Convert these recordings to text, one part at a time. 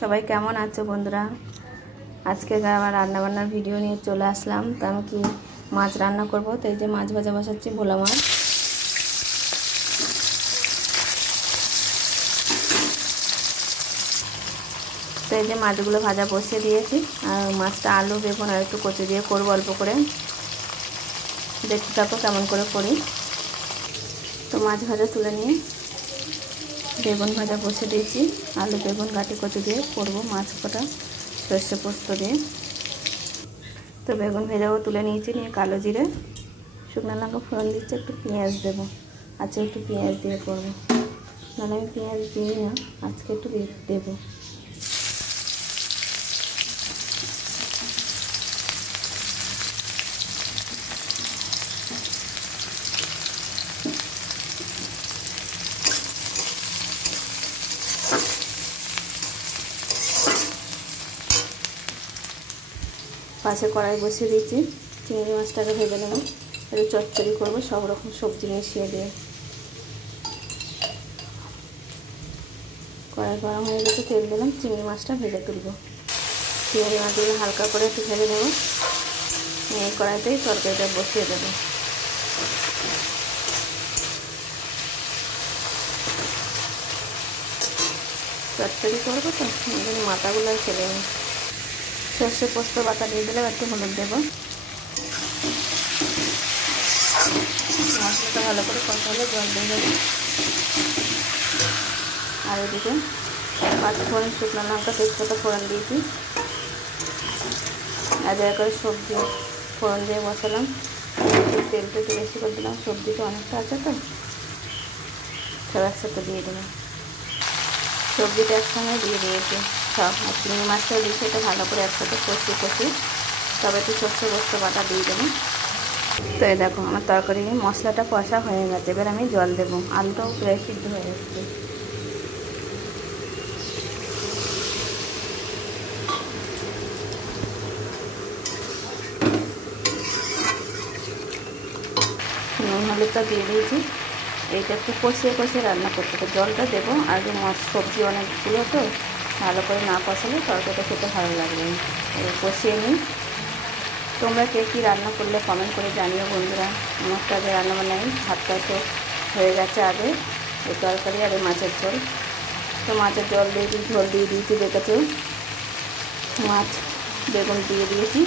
সবাই কেমন আছো বন্ধুরা? আজকে আবার রান্নাবান্নার ভিডিও নিয়ে চলে আসলাম। তো আমি কি মাছ রান্না করব, তো এই যে মাছ ভাজা বসাচ্ছি, ভোলা মাছ। তো এই যে মাছগুলো ভাজা বসিয়ে দিয়েছি, আর মাছটা আলু বেগুন আর একটু কচু দিয়ে করবো অল্প করে। দেখতে থাকো কেমন করে করি। তো মাছ ভাজা তুলে নিয়ে বেগুন ভাজা বসে দিয়েছি, আলু বেগুন গাটি কচু দিয়ে করবো মাছ কটা সর্ষে পোস্ত দিয়ে। তো বেগুন ভেজাও তুলে নিয়েছি, নিয়ে কালো জিরে শুকনো লঙ্কা ফোড়ন দিচ্ছি, একটু পেঁয়াজ দেবো। আজকে একটু পেঁয়াজ দিয়ে করবো, নাহলে আমি পেঁয়াজ দিই না, আজকে একটু দেবো। পাশে কড়াই বসিয়ে দিয়েছি, চিংড়ি মাছটাকে ভেজে নেবো। একটু চচ্চড়ি করবো সব রকম সবজি মিশিয়ে দিয়ে। কড়াই গরম হয়ে গেছে, তেল দিলাম, চিংড়ি মাছটা ভেজে তুলবো। চিংড়ি মাছগুলো হালকা করে একটু ভেজে নেবো, এই কড়াইতেই তরকারিটা বসিয়ে দেবো। চচ্চড়ি করবো তো মাথাগুলো ফেলে নিই। সর্ষে পোস্ত বাটা দিয়ে দিলাম, একটু হলুদ দেবো। মশলাটা ভালো করে কষা হলে জল দিয়ে দেবো। আর এদিকে পাঁচ ফোড়ন শুকনো লঙ্কা তেজপাতা ফোড়ন দিয়েছি, আর করে সবজি ফোড়ন দিয়ে বসালাম। তেলটা একটু বেশি করে দিলাম, সবজিটা অনেকটা আছে তো সব একসাথে দিয়ে দিলাম। সবজিটা একসঙ্গে দিয়ে দিয়েছি সব, আর চিংড়ি মাছটাও দিয়েছি। এটা ভালো করে একসাথে কষি তবে একটু সর্ষে পোস্ত বাটা দিয়ে দেবো। তো এই দেখো আমার তরকারি মশলাটা কষা হয়ে গেছে, এবার আমি জল দেবো। আলুটাও প্রায় সিদ্ধ হয়ে এসছে। নুন হলুদটা দিয়ে দিয়েছি। এইটা একটু কষিয়ে রান্না করতে হবে। জলটা দেবো, আগে সবজি অনেকগুলো তো ভালো করে না কষালে তরকারিটা খেতে ভালো লাগবে না। কষিয়ে নিই। তোমরা কে কী রান্না করলে কমেন্ট করে জানিও বন্ধুরা। আমার তো আগে রান্না বান্নাই ভাতটা তো হয়ে গেছে আগে, এই তরকারি আর এই মাছের ঝোল। তো মাছের ঝোল দিয়ে দিয়েছি, দেখেছো। মাছ বেগুন দিয়ে দিয়েছি,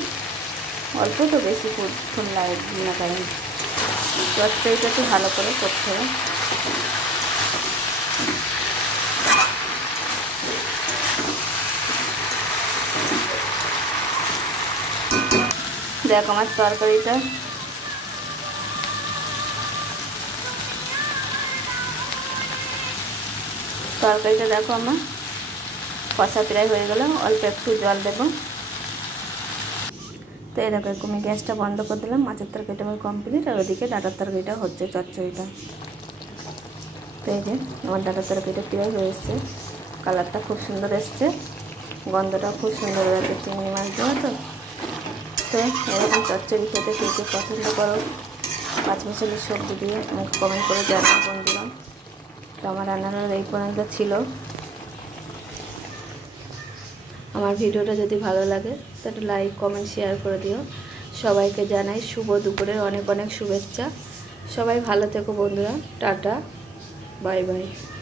অল্প তো বেশি ফুটফুন লাগে না, কারণ তরকারিটা একটু ভালো করে করতে হবে। দেখো আমার তরকারিটা দেখো আমার কষা প্রায় হয়ে গেল, অল্প একটু জল দেবো। তো এই দেখো আমি গ্যাসটা বন্ধ করে দিলাম। মাছের তরকারিটা আমার কমপ্লিট, আর ওদিকে ডাটার তরকারিটা হচ্ছে, চচ্চড়িটা। তো এই যে আমার ডাটার তরকারিটা প্রায় হয়ে এসছে, কালারটা খুব সুন্দর এসছে, গন্ধটাও খুব সুন্দর হয়েছে চিংড়ি মাছ দেওয়া তো। তো এরকম চচ্চড়ি খেতে কে কে পছন্দ করো, পাঁচ মিশালি সবজি দিয়ে আমাকে কমেন্ট করে জানাও বন্ধুরা। তো আমার রান্নার এই পর্যন্ত ছিল। আমার ভিডিওটা যদি ভালো লাগে তো একটু লাইক কমেন্ট শেয়ার করে দিও। সবাইকে জানাই শুভ দুপুরের অনেক অনেক শুভেচ্ছা। সবাই ভালো থেকো বন্ধুরা। Tata, bye bye.